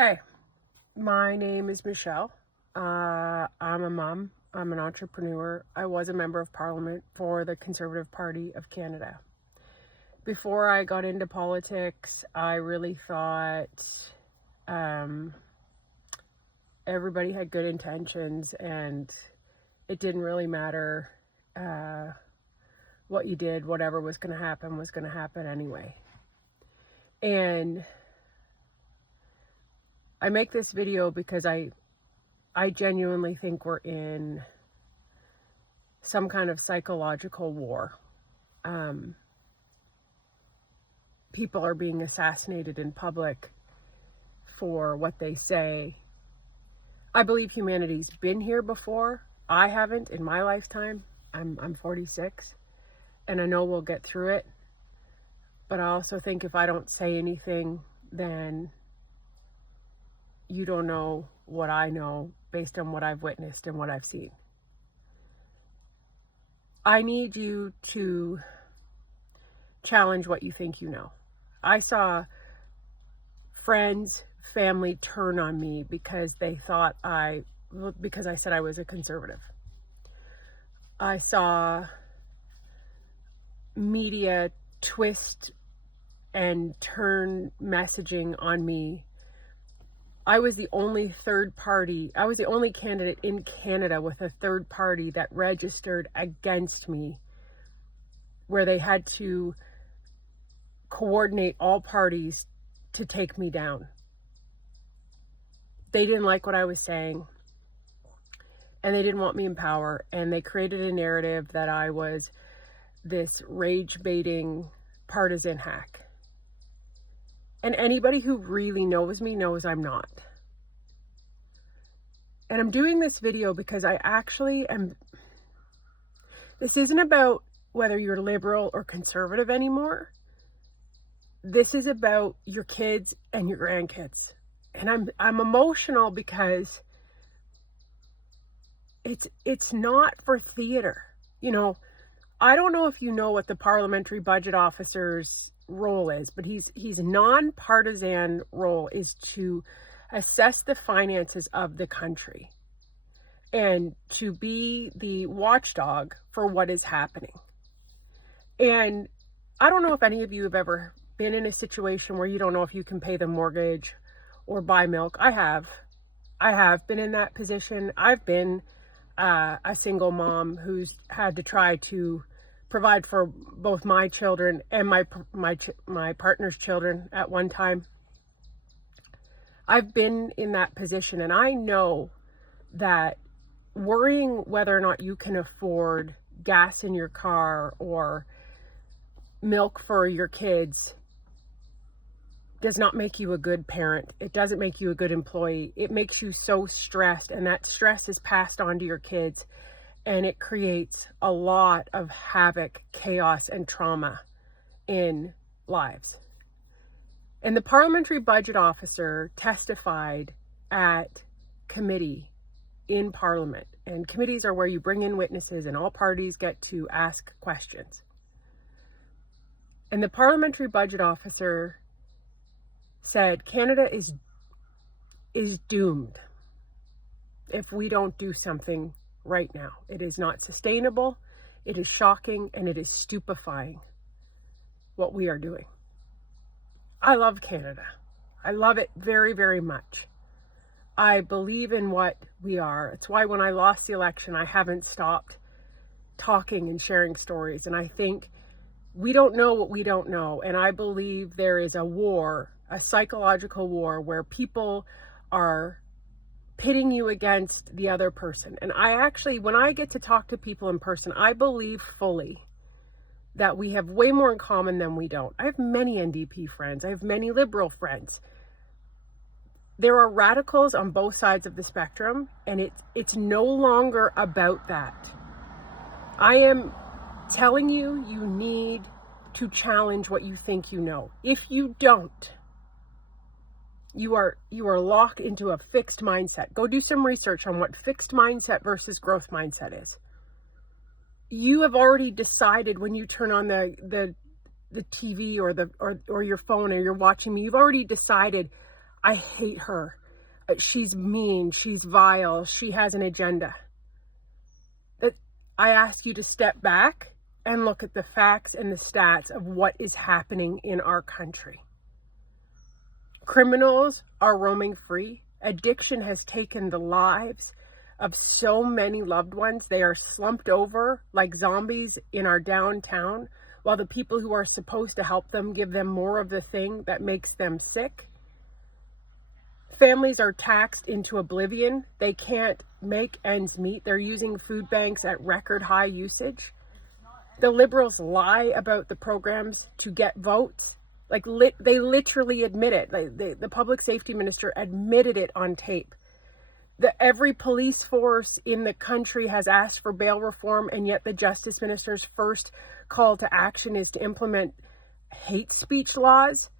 Hey, my name is Michelle. I'm a mom. I'm an entrepreneur. I was a member of parliament for the Conservative Party of Canada. Before I got into politics, I really thought everybody had good intentions and it didn't really matter what you did. Whatever was going to happen anyway. And I make this video because I genuinely think we're in some kind of psychological war. People are being assassinated in public for what they say. I believe humanity's been here before. I haven't in my lifetime. I'm 46, and I know we'll get through it. But I also think if I don't say anything, then you don't know what I know based on what I've witnessed and what I've seen. I need you to challenge what you think you know. I saw friends, family turn on me because they thought because I said I was a conservative. I saw media twist and turn messaging on me. I was the only candidate in Canada with a third party that registered against me, where they had to coordinate all parties to take me down. They didn't like what I was saying, and they didn't want me in power, and they created a narrative that I was this rage-baiting partisan hack. And anybody who really knows me knows I'm not. And I'm doing this video because I actually am. This isn't about whether you're liberal or conservative anymore. This is about your kids and your grandkids. And I'm emotional because it's not for theater. You know, I don't know if you know what the parliamentary budget officer's role is, but he's non-partisan role is to assess the finances of the country and to be the watchdog for what is happening. And I don't know if any of you have ever been in a situation where you don't know if you can pay the mortgage or buy milk. I have been in that position. I've been a single mom who's had to try to provide for both my children and my partner's children at one time. I've been in that position, and I know that worrying whether or not you can afford gas in your car or milk for your kids does not make you a good parent. It doesn't make you a good employee. It makes you so stressed, and that stress is passed on to your kids. And it creates a lot of havoc, chaos, and trauma in lives. And the parliamentary budget officer testified at committee in Parliament. And committees are where you bring in witnesses and all parties get to ask questions. And the parliamentary budget officer said Canada is doomed if we don't do something right now. It is not sustainable, it is shocking, and it is stupefying what we are doing. I love Canada. I love it very, very much. I believe in what we are. It's why when I lost the election, I haven't stopped talking and sharing stories. And I think we don't know what we don't know. And I believe there is a war, a psychological war, where people are pitting you against the other person. And I actually, when I get to talk to people in person, I believe fully that we have way more in common than we don't. I have many NDP friends. I have many liberal friends. There are radicals on both sides of the spectrum, and it's no longer about that. I am telling you, you need to challenge what you think you know. If you don't, you are locked into a fixed mindset. Go do some research on what fixed mindset versus growth mindset is. You have already decided when you turn on the TV or your phone or you're watching me, you've already decided, I hate her. She's mean. She's vile. She has an agenda. That I ask you to step back and look at the facts and the stats of what is happening in our country. Criminals are roaming free. Addiction has taken the lives of so many loved ones. They are slumped over like zombies in our downtown, while the people who are supposed to help them give them more of the thing that makes them sick. Families are taxed into oblivion. They can't make ends meet. They're using food banks at record high usage. The Liberals lie about the programs to get votes. They literally admit it. The public safety minister admitted it on tape. Every police force in the country has asked for bail reform, and yet the justice minister's first call to action is to implement hate speech laws,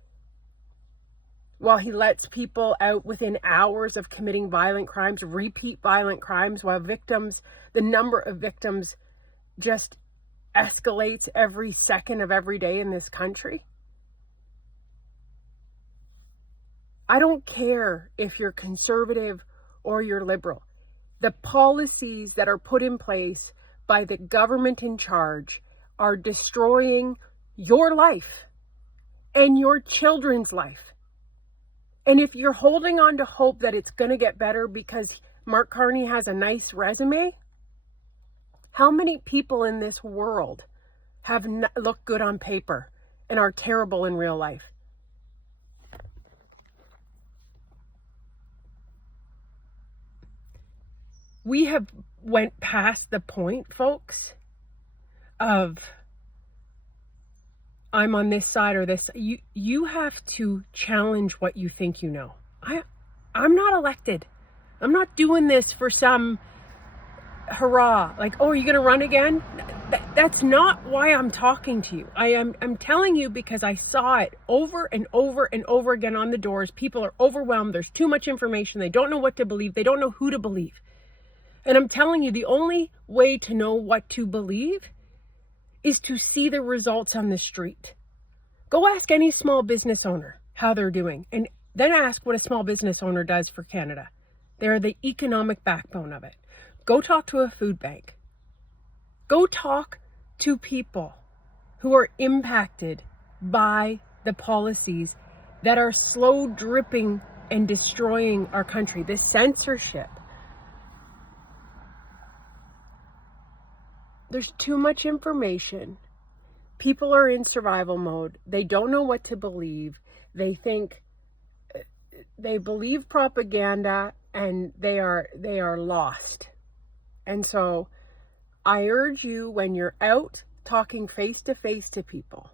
while he lets people out within hours of committing violent crimes, repeat violent crimes, while the number of victims just escalates every second of every day in this country. I don't care if you're conservative or you're liberal. The policies that are put in place by the government in charge are destroying your life and your children's life. And if you're holding on to hope that it's going to get better because Mark Carney has a nice resume, how many people in this world have look good on paper and are terrible in real life? We have went past the point, folks, of I'm on this side or this. You have to challenge what you think you know. I'm not elected. I'm not doing this for some hurrah. Like, oh, are you going to run again? That's not why I'm talking to you. I'm telling you because I saw it over and over and over again on the doors. People are overwhelmed. There's too much information. They don't know what to believe. They don't know who to believe. And I'm telling you, the only way to know what to believe is to see the results on the street. Go ask any small business owner how they're doing, and then ask what a small business owner does for Canada. They're the economic backbone of it. Go talk to a food bank. Go talk to people who are impacted by the policies that are slow dripping and destroying our country. This censorship. There's too much information. People are in survival mode. They don't know what to believe. They believe propaganda, and they are lost. And so I urge you, when you're out talking face to face to people,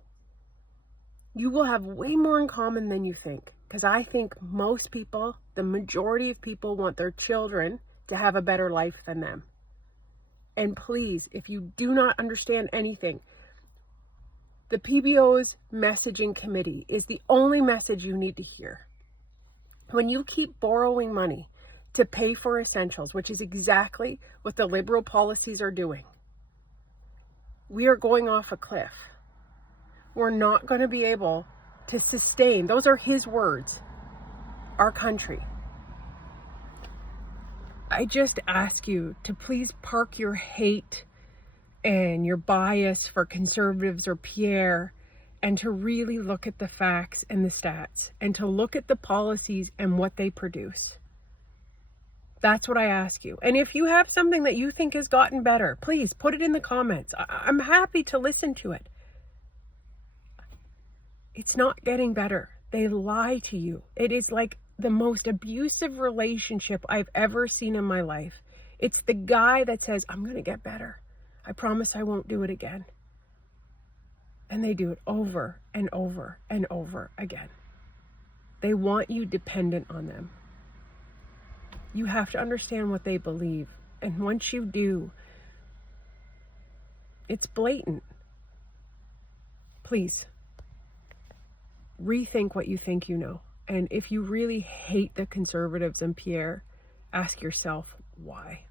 you will have way more in common than you think. Because I think most people, the majority of people, want their children to have a better life than them. And please, if you do not understand anything, the PBO's messaging committee is the only message you need to hear. When you keep borrowing money to pay for essentials, which is exactly what the Liberal policies are doing, we are going off a cliff. We're not going to be able to sustain, those are his words, our country. I just ask you to please park your hate and your bias for conservatives or Pierre, and to really look at the facts and the stats, and to look at the policies and what they produce. That's what I ask you. And if you have something that you think has gotten better, please put it in the comments. I'm happy to listen to it. It's not getting better. They lie to you. It is like the most abusive relationship I've ever seen in my life. It's the guy that says, I'm going to get better. I promise I won't do it again. And they do it over and over and over again. They want you dependent on them. You have to understand what they believe. And once you do, it's blatant. Please, rethink what you think you know. And if you really hate the conservatives and Pierre, ask yourself why.